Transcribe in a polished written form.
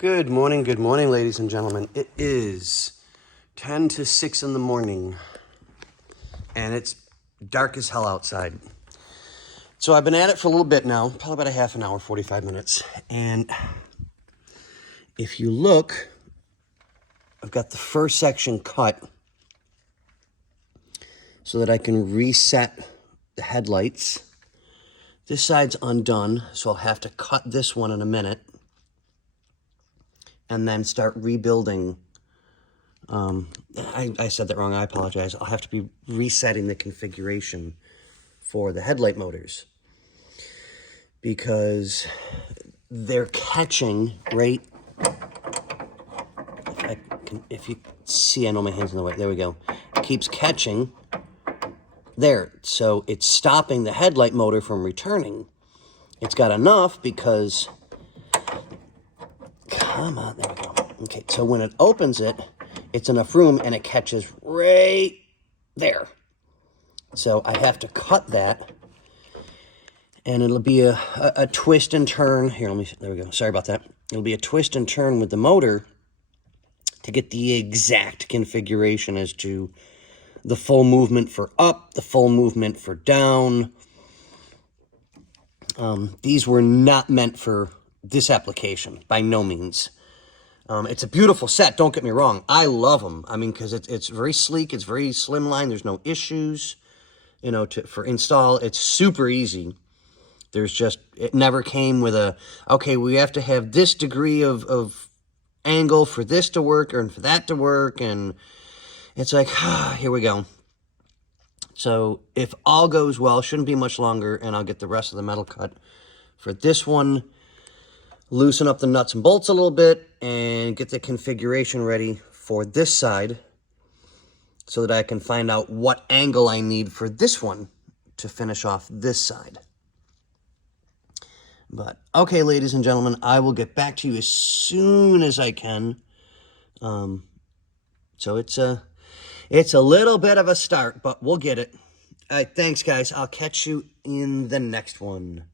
Good morning, ladies and gentlemen. It is 10 to 6 in the morning, and it's dark as hell outside. So I've been at it for a little bit now, probably about a half an hour, 45 minutes. And if you look, I've got the first section cut so that I can reset the headlights. This side's undone, so I'll have to cut this one in a minute and then start rebuilding. I said that wrong, I apologize. I'll have to be resetting the configuration for the headlight motors because they're catching right, if you see, I know my hand's in the way, there we go. It keeps catching there, so it's stopping the headlight motor from returning. It's got enough because, come on, there we go. Okay, so when it opens it, it's enough room and it catches right there. So I have to cut that, and it'll be a twist and turn. Here, there we go. Sorry about that. It'll be a twist and turn with the motor to get the exact configuration as to the full movement for up, the full movement for down. These were not meant for this application, by no means. It's a beautiful set, don't get me wrong. I love them. I mean, because it's very sleek, it's very slimline, there's no issues. You know, for install, it's super easy. There's just, it never came with a, okay, we have to have this degree of angle for this to work or for that to work, and it's like, here we go. So if all goes well, shouldn't be much longer, and I'll get the rest of the metal cut for this one, loosen up the nuts and bolts a little bit, and get the configuration ready for this side so that I can find out what angle I need for this one to finish off this side. But, okay, ladies and gentlemen, I will get back to you as soon as I can. So it's a little bit of a start, but we'll get it. All right, thanks, guys. I'll catch you in the next one.